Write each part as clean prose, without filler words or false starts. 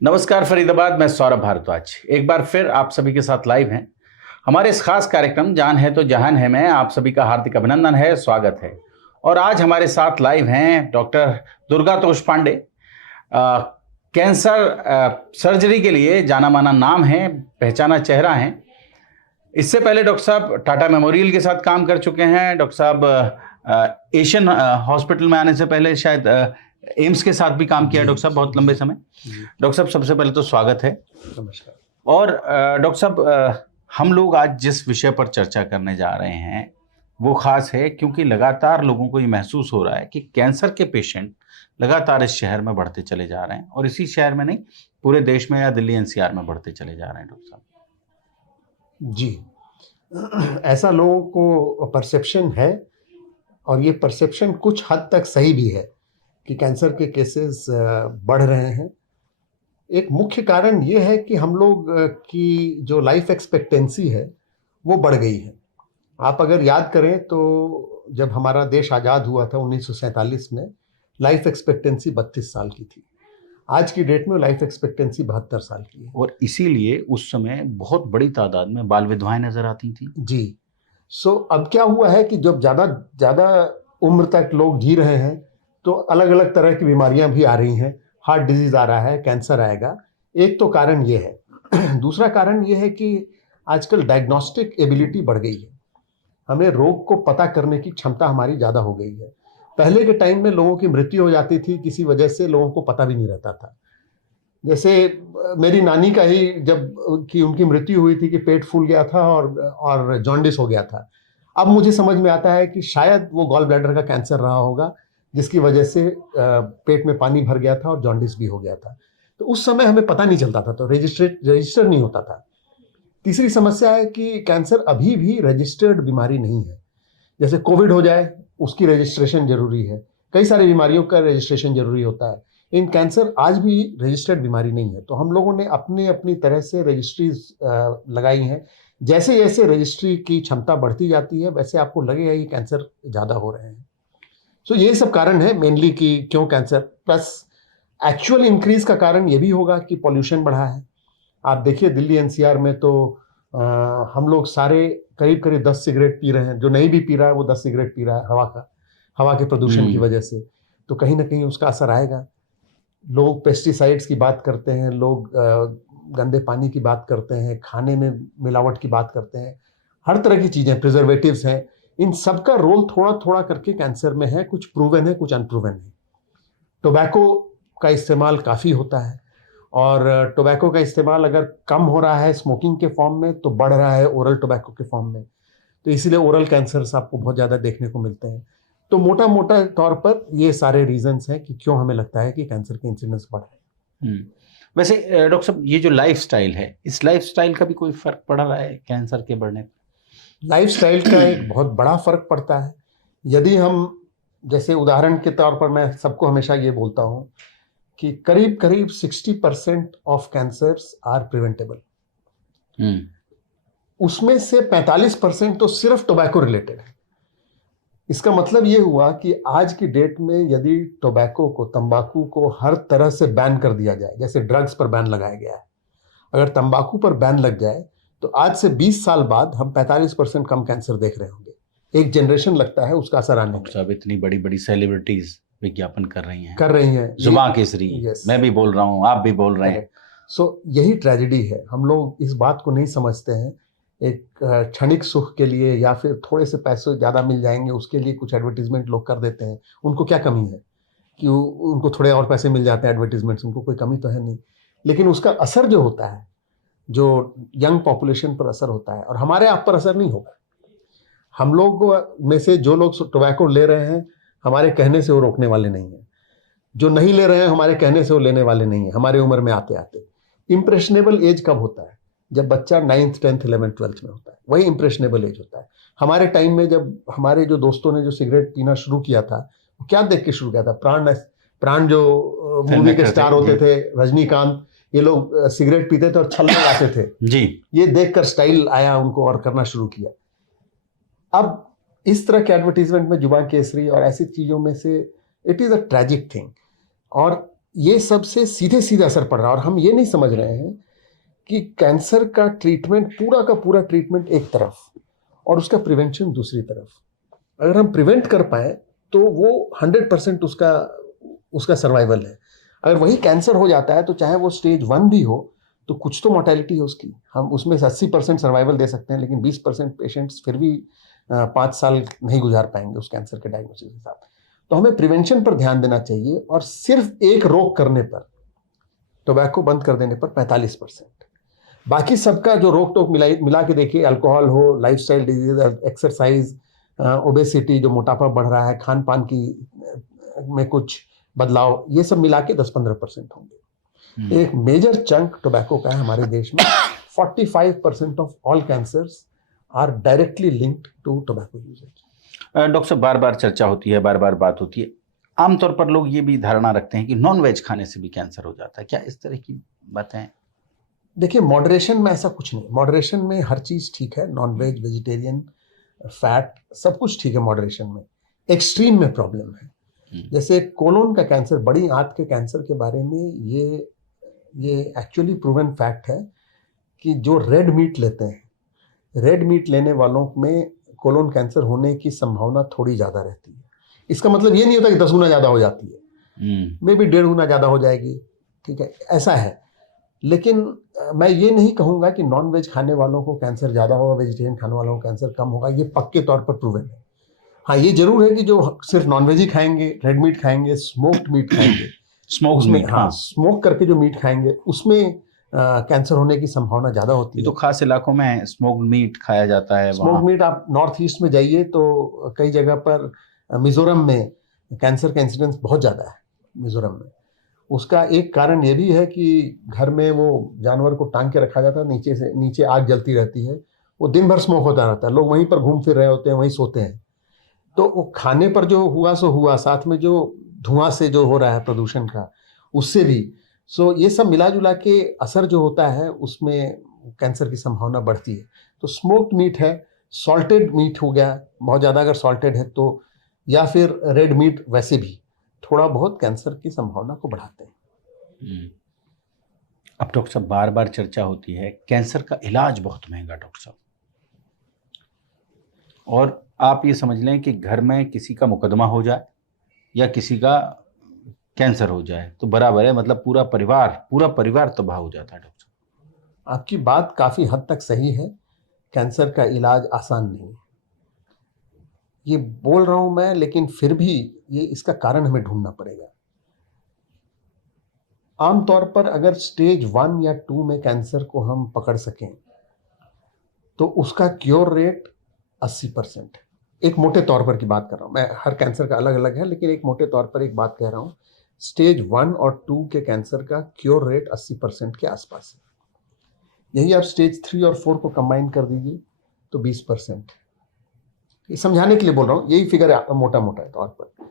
नमस्कार फरीदाबाद, मैं सौरभ भारद्वाज एक बार फिर आप सभी के साथ लाइव हैं। हमारे इस खास कार्यक्रम जान है तो जहान है में आप सभी का हार्दिक अभिनंदन है, स्वागत है। और आज हमारे साथ लाइव हैं डॉक्टर दुर्गातोष पांडे। कैंसर सर्जरी के लिए जाना माना नाम है, पहचाना चेहरा है। इससे पहले डॉक्टर साहब टाटा मेमोरियल के साथ काम कर चुके हैं। डॉक्टर साहब एशियन हॉस्पिटल में आने से पहले शायद एम्स के साथ भी काम किया डॉक्टर साहब, बहुत लंबे समय। डॉक्टर साहब सबसे पहले तो स्वागत है। नमस्कार। और डॉक्टर साहब हम लोग आज जिस विषय पर चर्चा करने जा रहे हैं वो खास है, क्योंकि लगातार लोगों को ये महसूस हो रहा है कि कैंसर के पेशेंट लगातार इस शहर में बढ़ते चले जा रहे हैं, और इसी शहर में नहीं, पूरे देश में या दिल्ली एनसीआर में बढ़ते चले जा रहे हैं डॉक्टर साहब। जी, ऐसा लोगों को परसेप्शन है, और ये परसेप्शन कुछ हद तक सही भी है कि कैंसर के केसेस बढ़ रहे हैं। एक मुख्य कारण ये है कि हम लोग की जो लाइफ एक्सपेक्टेंसी है वो बढ़ गई है। आप अगर याद करें तो जब हमारा देश आज़ाद हुआ था 1947 में, लाइफ एक्सपेक्टेंसी 32 साल की थी। आज की डेट में लाइफ एक्सपेक्टेंसी 72 साल की है। और इसीलिए उस समय बहुत बड़ी तादाद में बाल विधवाएं नजर आती थी। जी। अब क्या हुआ है कि जब ज़्यादा उम्र तक लोग जी रहे हैं तो अलग अलग तरह की बीमारियां भी आ रही हैं। हार्ट डिजीज़ आ रहा है, कैंसर आएगा। एक तो कारण ये है। दूसरा कारण ये है कि आजकल डायग्नोस्टिक एबिलिटी बढ़ गई है। हमें रोग को पता करने की क्षमता हमारी ज़्यादा हो गई है। पहले के टाइम में लोगों की मृत्यु हो जाती थी, किसी वजह से लोगों को पता भी नहीं रहता था। जैसे मेरी नानी का ही जब कि उनकी मृत्यु हुई थी कि पेट फूल गया था और जॉन्डिस हो गया था। अब मुझे समझ में आता है कि शायद वो गॉल ब्लैडर का कैंसर रहा होगा, जिसकी वजह से पेट में पानी भर गया था और जॉन्डिस भी हो गया था। तो उस समय हमें पता नहीं चलता था, तो रजिस्टर नहीं होता था। तीसरी समस्या है कि कैंसर अभी भी रजिस्टर्ड बीमारी नहीं है। जैसे कोविड हो जाए, उसकी रजिस्ट्रेशन जरूरी है। कई सारी बीमारियों का रजिस्ट्रेशन जरूरी होता है। इन कैंसर आज भी रजिस्टर्ड बीमारी नहीं है। तो हम लोगों ने अपनी अपनी तरह से रजिस्ट्रीज लगाई हैं। जैसे जैसे रजिस्ट्री की क्षमता बढ़ती जाती है, वैसे आपको लगेगा कि कैंसर ज़्यादा हो रहे हैं। सो ये सब कारण है मेनली कि क्यों कैंसर। प्लस एक्चुअल इंक्रीज का कारण ये भी होगा कि पॉल्यूशन बढ़ा है। आप देखिए दिल्ली एनसीआर में तो हम लोग सारे करीब करीब 10 सिगरेट पी रहे हैं। जो नहीं भी पी रहा है वो 10 सिगरेट पी रहा है हवा के प्रदूषण की वजह से। तो कहीं ना कहीं उसका असर आएगा। लोग पेस्टिसाइड्स की बात करते हैं, लोग गंदे पानी की बात करते हैं, खाने में मिलावट की बात करते हैं, हर तरह की चीज़ें, प्रिजर्वेटिव्स हैं। इन सब का रोल थोड़ा थोड़ा करके कैंसर में है। कुछ प्रूवन है, कुछ अनप्रूवन है। टोबैको का इस्तेमाल काफ़ी होता है, और टोबैको का इस्तेमाल अगर कम हो रहा है स्मोकिंग के फॉर्म में तो बढ़ रहा है ओरल टोबैको के फॉर्म में। तो इसीलिए ओरल कैंसर्स आपको बहुत ज़्यादा देखने को मिलते हैं। तो मोटा मोटा तौर पर ये सारे रीजंस हैं कि क्यों हमें लगता है कि कैंसर के इंसिडेंस बढ़ रहे हैं। वैसे डॉक्टर साहब, ये जो लाइफस्टाइल है, इस लाइफस्टाइल का भी कोई फर्क पड़ रहा है कैंसर के बढ़ने पर? लाइफस्टाइल का एक बहुत बड़ा फर्क पड़ता है। यदि हम, जैसे उदाहरण के तौर पर मैं सबको हमेशा ये बोलता हूँ कि करीब करीब 60% ऑफ कैंसर्स आर प्रिवेंटेबल। उसमें से 45% तो सिर्फ टोबैको रिलेटेड है। इसका मतलब ये हुआ कि आज की डेट में यदि टोबैको को, तंबाकू को हर तरह से बैन कर दिया जाए, जैसे ड्रग्स पर बैन लगाया गया है, अगर तंबाकू पर बैन लग जाए तो आज से 20 साल बाद हम 45% कम कैंसर देख रहे होंगे। एक जनरेशन लगता है उसका असर आने में। साहब, इतनी बड़ी बड़ी सेलिब्रिटीज विज्ञापन कर रही हैं जुबान केसरी। मैं भी बोल रहा हूँ, आप भी बोल रहे हैं। यही ट्रेजेडी है। हम लोग इस बात को नहीं समझते हैं। एक क्षणिक सुख के लिए या फिर थोड़े से पैसे ज़्यादा मिल जाएंगे उसके लिए कुछ एडवर्टीजमेंट लोग कर देते हैं। उनको क्या कमी है कि उनको थोड़े और पैसे मिल जाते हैं एडवर्टीजमेंट्स, उनको कोई कमी तो है नहीं। लेकिन उसका असर जो होता है, जो यंग पॉपुलेशन पर असर होता है, और हमारे आप पर असर नहीं होगा। हम लोग में से जो लोग टोबैको ले रहे हैं, हमारे कहने से वो रोकने वाले नहीं हैं। जो नहीं ले रहे हैं, हमारे कहने से वो लेने वाले नहीं हैं। हमारे उम्र में आते आते इम्प्रेशनेबल एज कब होता है? जब बच्चा 9th 10th 11th 12th में होता है, वही इम्प्रेशनेबल एज होता है। हमारे टाइम में जब हमारे जो दोस्तों ने जो सिगरेट पीना शुरू किया था, वो क्या देख के शुरू किया था? प्राण जो मूवी के स्टार होते थे, रजनीकांत, ये लोग सिगरेट पीते थे और छल्ले गाते थे जी। ये देखकर स्टाइल आया उनको और करना शुरू किया। अब इस तरह के एडवर्टीजमेंट में जुबान केसरी और ऐसी चीजों में से, it is a tragic thing. और ये सबसे सीधे सीधे असर पड़ रहा है और हम ये नहीं समझ रहे हैं कि कैंसर का ट्रीटमेंट, पूरा का पूरा ट्रीटमेंट एक तरफ और उसका प्रिवेंशन दूसरी तरफ। अगर हम प्रिवेंट कर पाए तो वो 100% उसका सर्वाइवल है। अगर वही कैंसर हो जाता है तो चाहे वो स्टेज 1 भी हो तो कुछ तो मोर्टेलिटी है उसकी, हम उसमें से 80% सर्वाइवल दे सकते हैं, लेकिन 20% पेशेंट्स फिर भी 5 साल नहीं गुजार पाएंगे उस कैंसर के डायग्नोसिस के साथ। तो हमें प्रिवेंशन पर ध्यान देना चाहिए और सिर्फ एक रोक करने पर, टोबैको बंद कर देने पर 45%, बाकी सबका जो रोक टोक मिला के देखिए, अल्कोहल हो, लाइफस्टाइल डिजीज, एक्सरसाइज, ओबेसिटी जो मोटापा बढ़ रहा है, खान पान की में कुछ बदलाव, ये सब मिला के 10-15% होंगे। एक मेजर चंक टोबैको का है हमारे देश में। 45% of all cancers are directly linked to tobacco usage. Doctor साहब, बार बार चर्चा होती है, बार बार बात होती है, आमतौर पर लोग ये भी धारणा रखते हैं कि नॉन वेज खाने से भी कैंसर हो जाता है, क्या इस तरह की बातें हैं? देखिए, मॉडरेशन में ऐसा कुछ नहीं, मॉडरेशन में हर चीज ठीक है, नॉन वेज, वेजिटेरियन, फैट, सब कुछ ठीक है मॉडरेशन में। एक्सट्रीम में प्रॉब्लम है, जैसे कोलोन का कैंसर, बड़ी आंत के कैंसर के बारे में ये एक्चुअली प्रूवन फैक्ट है कि जो रेड मीट लेते हैं, रेड मीट लेने वालों में कोलोन कैंसर होने की संभावना थोड़ी ज़्यादा रहती है। इसका मतलब ये नहीं होता कि 10 गुना ज़्यादा हो जाती है, मे बी 1.5 गुना ज़्यादा हो जाएगी, ठीक है, ऐसा है। लेकिन मैं ये नहीं कहूँगा कि नॉन वेज खाने वालों को कैंसर ज़्यादा होगा, वेजिटेरियन खाने वालों को कैंसर कम होगा, ये पक्के तौर पर प्रूवन है। हाँ, ये जरूर है कि जो सिर्फ नॉन वेज ही खाएंगे, रेड मीट खाएंगे, स्मोक्ड मीट खाएंगे, स्मोक मीट, हाँ, स्मोक करके जो मीट खाएंगे उसमें कैंसर होने की संभावना ज्यादा होती है। तो खास इलाकों में स्मोक मीट खाया जाता है। स्मोक मीट, आप नॉर्थ ईस्ट में जाइए तो कई जगह पर, मिजोरम में कैंसर का इंसिडेंस बहुत ज्यादा है मिजोरम में। उसका एक कारण ये भी है कि घर में वो जानवर को टांग के रखा जाता है, नीचे आग जलती रहती है, वो दिन भर स्मोक होता रहता है, लोग वहीं पर घूम फिर रहे होते हैं, वहीं सोते हैं, तो वो खाने पर जो हुआ सो हुआ, साथ में जो धुआं से जो हो रहा है प्रदूषण का, उससे भी। सो ये सब मिला जुला के असर जो होता है उसमें कैंसर की संभावना बढ़ती है। तो स्मोक्ड मीट है, सॉल्टेड मीट हो गया, बहुत ज़्यादा अगर सॉल्टेड है तो, या फिर रेड मीट वैसे भी थोड़ा बहुत कैंसर की संभावना को बढ़ाते हैं। अब डॉक्टर साहब, बार बार चर्चा होती है कैंसर का इलाज बहुत महंगा डॉक्टर साहब, और आप ये समझ लें कि घर में किसी का मुकदमा हो जाए या किसी का कैंसर हो जाए तो बराबर है, मतलब पूरा परिवार तबाह हो जाता है। डॉक्टर साहब, आपकी बात काफी हद तक सही है, कैंसर का इलाज आसान नहीं है, ये बोल रहा हूं मैं, लेकिन फिर भी ये इसका कारण हमें ढूंढना पड़ेगा। आमतौर पर अगर स्टेज 1 या 2 में कैंसर को हम पकड़ सकें तो उसका क्योर रेट 80%। एक मोटे तौर पर की बात कर रहा हूं मैं, हर कैंसर का अलग अलग है, लेकिन एक मोटे तौर पर एक बात कह रहा हूं, स्टेज 1 और 2 के कैंसर का क्योर रेट 80% के आसपास है। यही आप स्टेज 3 और 4 को कंबाइन कर दीजिए तो 20%। ये समझाने के लिए बोल रहा हूं, यही फिगर है मोटा मोटा तौर पर।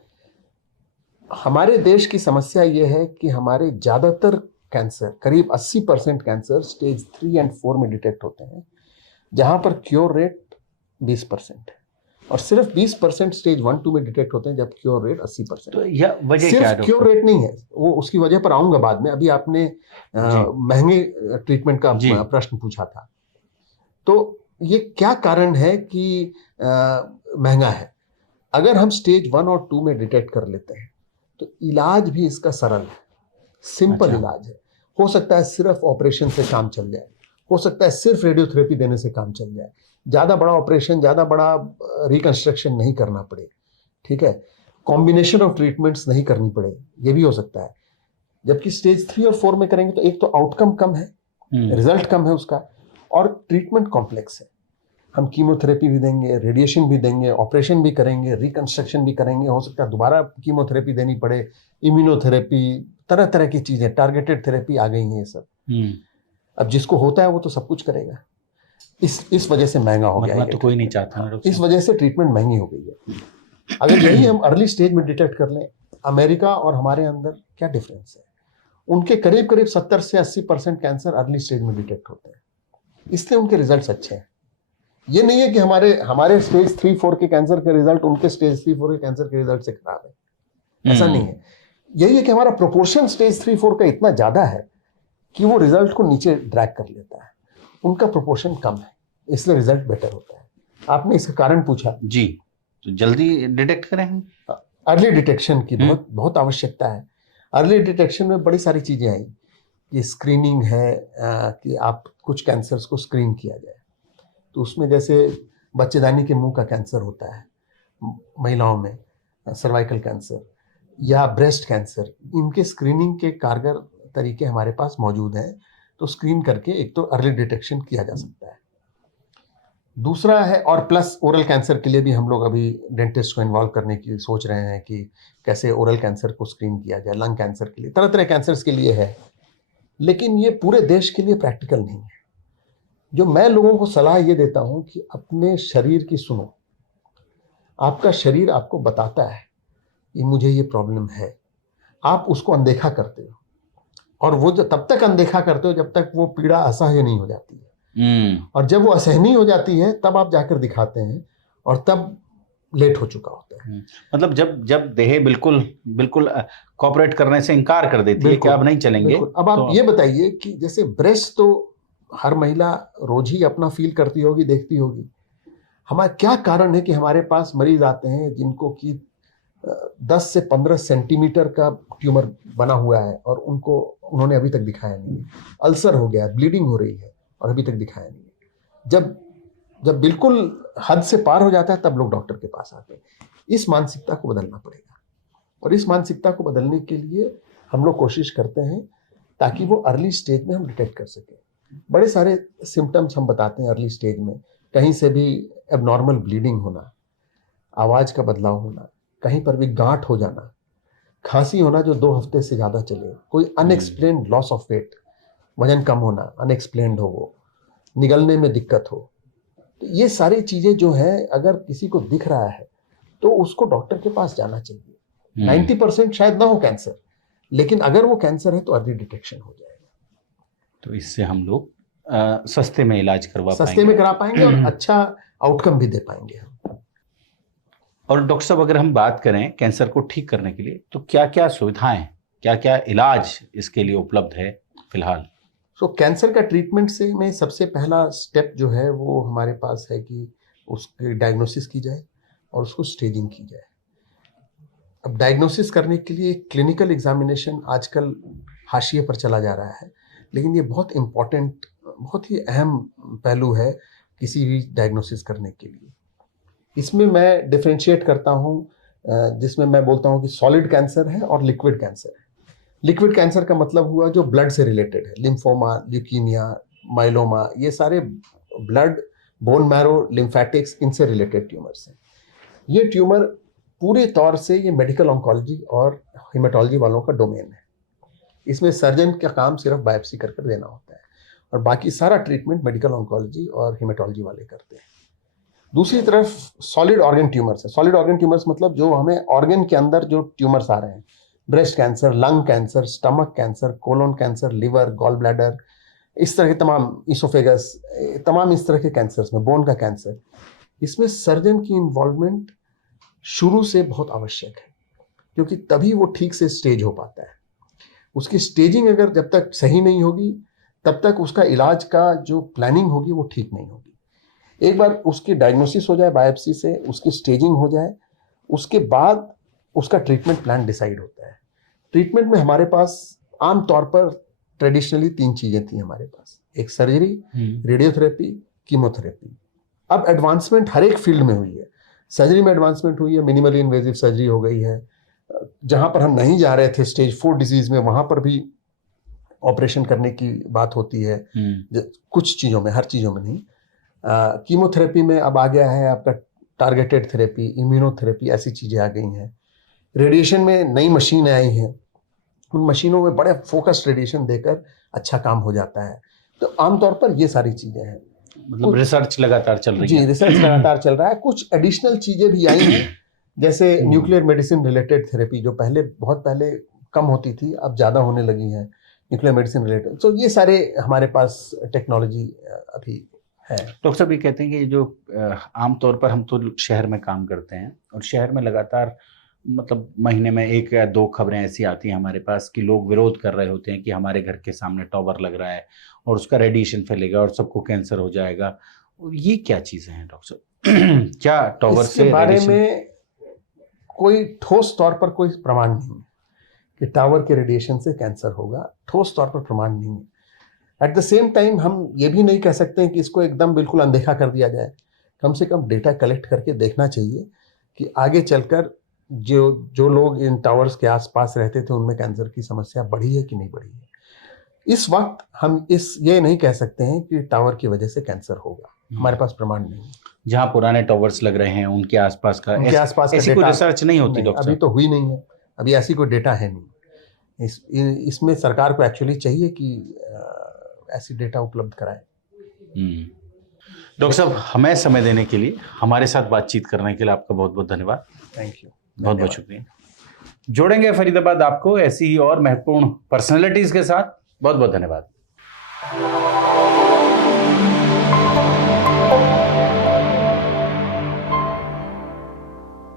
हमारे देश की समस्या ये है कि हमारे ज्यादातर कैंसर, करीब 80% कैंसर स्टेज 3 एंड 4 में डिटेक्ट होते हैं, जहां पर क्योर रेट 20% है, और सिर्फ 20% स्टेज 1-2 में डिटेक्ट होते हैं, जब क्योर रेट 80%। तो यह वजह क्या है? सिर्फ क्योर रेट नहीं है वो, उसकी वजह पर आऊंगा बाद में। अभी आपने महंगे ट्रीटमेंट का प्रश्न पूछा था, तो ये क्या कारण है कि महंगा है? अगर हम स्टेज 1 और 2 में डिटेक्ट कर लेते हैं तो इलाज भी इसका सरल है, सिंपल इलाज है। हो सकता है सिर्फ ऑपरेशन से काम चल जाए, हो सकता है सिर्फ रेडियोथेरेपी देने से काम चल जाए, ज़्यादा बड़ा ऑपरेशन, ज़्यादा बड़ा रिकंस्ट्रक्शन नहीं करना पड़े, ठीक है, कॉम्बिनेशन ऑफ ट्रीटमेंट्स नहीं करनी पड़े, ये भी हो सकता है। जबकि स्टेज 3 और 4 में करेंगे तो एक तो आउटकम कम है, रिजल्ट कम है उसका, और ट्रीटमेंट कॉम्प्लेक्स है। हम कीमोथेरेपी भी देंगे, रेडिएशन भी देंगे, ऑपरेशन भी करेंगे, रिकंस्ट्रक्शन भी करेंगे, हो सकता है दोबारा कीमोथेरेपी देनी पड़े, इम्यूनोथेरेपी, तरह तरह की चीजें, टारगेटेड थेरेपी आ गई हैं ये सब। अब जिसको होता है वो तो सब कुछ करेगा, इस वजह से महंगा हो गया है। तो कोई नहीं चाहता ना, इस वजह से ट्रीटमेंट महंगी हो गई है। अगर यही हम अर्ली स्टेज में डिटेक्ट कर लें, अमेरिका और हमारे अंदर क्या डिफरेंस है? उनके करीब करीब 70 से 80% कैंसर अर्ली स्टेज में डिटेक्ट होते हैं, इसलिए उनके रिजल्ट्स अच्छे हैं। ये नहीं है कि हमारे स्टेज 3-4 के कैंसर के रिजल्ट उनके स्टेज 3-4 के कैंसर के रिजल्ट से खराब है, ऐसा नहीं है। यही है कि हमारा प्रोपोर्शन स्टेज 3-4 का इतना ज़्यादा है कि वो रिजल्ट को नीचे ड्रैग कर लेता है, उनका प्रोपोर्शन कम है, इसलिए रिजल्ट बेटर होता है। आपने इसका कारण पूछा जी, तो जल्दी डिटेक्ट करें हम। अर्ली डिटेक्शन की बहुत बहुत आवश्यकता है। अर्ली डिटेक्शन में बड़ी सारी चीज़ें आई कि स्क्रीनिंग है, कि आप कुछ कैंसर्स को स्क्रीन किया जाए, तो उसमें जैसे बच्चेदानी के मुंह का कैंसर होता है महिलाओं में, सर्वाइकल कैंसर या ब्रेस्ट कैंसर, इनके स्क्रीनिंग के कारगर तरीके हमारे पास मौजूद हैं, तो स्क्रीन करके एक तो अर्ली डिटेक्शन किया जा सकता है। दूसरा है, और प्लस ओरल कैंसर के लिए भी हम लोग अभी डेंटिस्ट को इन्वॉल्व करने की सोच रहे हैं कि कैसे ओरल कैंसर को स्क्रीन किया जाए, लंग कैंसर के लिए, तरह तरह कैंसर्स के लिए है, लेकिन ये पूरे देश के लिए प्रैक्टिकल नहीं है। जो मैं लोगों को सलाह ये देता हूँ कि अपने शरीर की सुनो, आपका शरीर आपको बताता है कि मुझे ये प्रॉब्लम है, आप उसको अनदेखा करते हो, और वो जो तब तक अनदेखा करते हो जब तक वो पीड़ा असह्य नहीं हो जाती है, और जब वो असहनीय हो जाती है तब आप जाकर दिखाते हैं, और तब लेट हो चुका होता है। मतलब जब देह बिल्कुल बिल्कुल कॉपरेट करने से इनकार कर देती है कि अब नहीं चलेंगे। अब आप ये बताइए कि जैसे ब्रेस्ट तो हर महिला रोज ही अपना फील करती होगी, देखती होगी, हमारा क्या कारण है कि हमारे पास मरीज आते हैं जिनको कि 10 से 15 सेंटीमीटर का ट्यूमर बना हुआ है और उन्होंने अभी तक दिखाया नहीं, अल्सर हो गया, ब्लीडिंग हो रही है और अभी तक दिखाया नहीं। जब बिल्कुल हद से पार हो जाता है तब लोग डॉक्टर के पास आते हैं। इस मानसिकता को बदलना पड़ेगा, और इस मानसिकता को बदलने के लिए हम लोग कोशिश करते हैं ताकि वो अर्ली स्टेज में हम डिटेक्ट कर सकें। बड़े सारे सिम्टम्स हम बताते हैं अर्ली स्टेज में, कहीं से भी एबनॉर्मल ब्लीडिंग होना, आवाज़ का बदलाव होना, कहीं पर भी गांठ हो जाना, खांसी होना जो 2 हफ्ते से ज़्यादा चले, कोई अनएक्सप्लेन्ड लॉस ऑफ वेट, वजन कम होना अनएक्सप्लेन्ड हो, वो निगलने में दिक्कत हो, तो ये सारी चीज़ें जो हैं अगर किसी को दिख रहा है तो उसको डॉक्टर के पास जाना चाहिए। 90% शायद ना हो कैंसर, लेकिन अगर वो कैंसर है तो अर्ली डिटेक्शन हो जाएगा, तो इससे हम लोग सस्ते में इलाज सस्ते में करा पाएंगे और अच्छा आउटकम भी दे पाएंगे हम। और डॉक्टर साहब, अगर हम बात करें कैंसर को ठीक करने के लिए, तो क्या क्या सुविधाएं, क्या क्या इलाज इसके लिए उपलब्ध है फिलहाल? कैंसर का ट्रीटमेंट से में सबसे पहला स्टेप जो है वो हमारे पास है कि उसकी डायग्नोसिस की जाए और उसको स्टेजिंग की जाए। अब डायग्नोसिस करने के लिए क्लिनिकल एग्जामिनेशन आजकल हाशिए पर चला जा रहा है, लेकिन ये बहुत इम्पॉर्टेंट, बहुत ही अहम पहलू है किसी भी डायग्नोसिस करने के लिए। इसमें मैं डिफरेंशिएट करता हूँ, जिसमें मैं बोलता हूँ कि सॉलिड कैंसर है और लिक्विड कैंसर है। लिक्विड कैंसर का मतलब हुआ जो ब्लड से रिलेटेड है, लिम्फोमा, ल्यूकीमिया, माइलोमा, ये सारे ब्लड, बोन मैरो, लिम्फेटिक्स, इनसे रिलेटेड ट्यूमर्स हैं। ये ट्यूमर पूरे तौर से ये मेडिकल ऑन्कोलॉजी और हेमेटोलॉजी वालों का डोमेन है। इसमें सर्जन का काम सिर्फ बायोप्सी कर देना होता है, और बाकी सारा ट्रीटमेंट मेडिकल ऑन्कोलॉजी और हेमेटोलॉजी वाले करते हैं। दूसरी तरफ सॉलिड ऑर्गन ट्यूमर्स है। सॉलिड ऑर्गन ट्यूमर्स मतलब जो हमें ऑर्गन के अंदर जो ट्यूमर्स आ रहे हैं, breast cancer, lung cancer, stomach cancer, colon cancer, liver, gall bladder, इस तरह के तमाम, इसोफेगस, तमाम इस तरह के कैंसर्स में, बोन का कैंसर, इसमें सर्जन की इन्वॉल्वमेंट शुरू से बहुत आवश्यक है, क्योंकि तभी वो ठीक से स्टेज हो पाता है। उसकी स्टेजिंग अगर जब तक सही नहीं होगी तब तक उसका इलाज का जो प्लानिंग होगी वो ठीक नहीं होगी। एक बार उसकी डायग्नोसिस हो जाए बायोप्सी से, उसकी स्टेजिंग हो जाए, उसके बाद उसका ट्रीटमेंट प्लान डिसाइड होता है। ट्रीटमेंट में हमारे पास आमतौर पर ट्रेडिशनली 3 चीज़ें थी हमारे पास, एक सर्जरी, रेडियोथेरेपी, कीमोथेरेपी। अब एडवांसमेंट हर एक फील्ड में हुई है। सर्जरी में एडवांसमेंट हुई है, मिनिमली इन्वेजिव सर्जरी हो गई है, जहाँ पर हम नहीं जा रहे थे स्टेज 4 डिजीज में, वहाँ पर भी ऑपरेशन करने की बात होती है, कुछ चीज़ों में, हर चीज़ों में नहीं। कीमोथेरेपी में अब आ गया है आपका टारगेटेड थेरेपी, इम्यूनोथेरेपी, ऐसी चीज़ें आ गई हैं। रेडिएशन में नई मशीन आई हैं, उन मशीनों में बड़े फोकस्ड रेडिएशन देकर अच्छा काम हो जाता है। तो आमतौर पर ये सारी चीज़ें हैं, मतलब रिसर्च लगातार चल रही है। जी, रिसर्च लगातार चल रहा है। कुछ एडिशनल चीज़ें भी आई हैं, जैसे न्यूक्लियर मेडिसिन रिलेटेड थेरेपी, जो बहुत पहले कम होती थी, अब ज़्यादा होने लगी है, न्यूक्लियर मेडिसिन रिलेटेड। तो ये सारे हमारे पास टेक्नोलॉजी अभी है। डॉक्टर साहब ये कहते हैं कि जो आमतौर पर हम तो शहर में काम करते हैं और शहर में लगातार मतलब महीने में 1 या 2 खबरें ऐसी आती हैं हमारे पास कि लोग विरोध कर रहे होते हैं कि हमारे घर के सामने टॉवर लग रहा है और उसका रेडिएशन फैलेगा और सबको कैंसर हो जाएगा। और ये क्या चीज़ें हैं डॉक्टर साहब? क्या टॉवर इसके से बारे रेडिएशन? में कोई ठोस तौर पर कोई प्रमाण नहीं है कि टावर के रेडिएशन से कैंसर होगा, ठोस तौर पर प्रमाण नहीं है। एट द सेम टाइम हम ये भी नहीं कह सकते हैं कि इसको एकदम बिल्कुल अनदेखा कर दिया जाए। कम से कम डेटा कलेक्ट करके देखना चाहिए कि आगे चलकर जो लोग इन टावर्स के आसपास रहते थे उनमें कैंसर की समस्या बढ़ी है कि नहीं बढ़ी है। इस वक्त हम ये नहीं कह सकते हैं कि टावर की वजह से कैंसर होगा, हमारे पास प्रमाण नहीं है। जहाँ पुराने टॉवर्स लग रहे हैं उनके आसपास का ऐसी कोई रिसर्च नहीं होती डॉक्टर अभी साहब? तो हुई नहीं है, अभी ऐसी कोई डेटा है नहीं। इसमें सरकार को एक्चुअली चाहिए कि ऐसी डेटा उपलब्ध कराए। डॉक्टर साहब, हमें समय देने के लिए, हमारे साथ बातचीत करने के लिए आपका बहुत बहुत धन्यवाद। थैंक यू, बहुत बहुत शुक्रिया। जोड़ेंगे फरीदाबाद आपको ऐसी ही और महत्वपूर्ण पर्सनैलिटीज के साथ। बहुत बहुत धन्यवाद।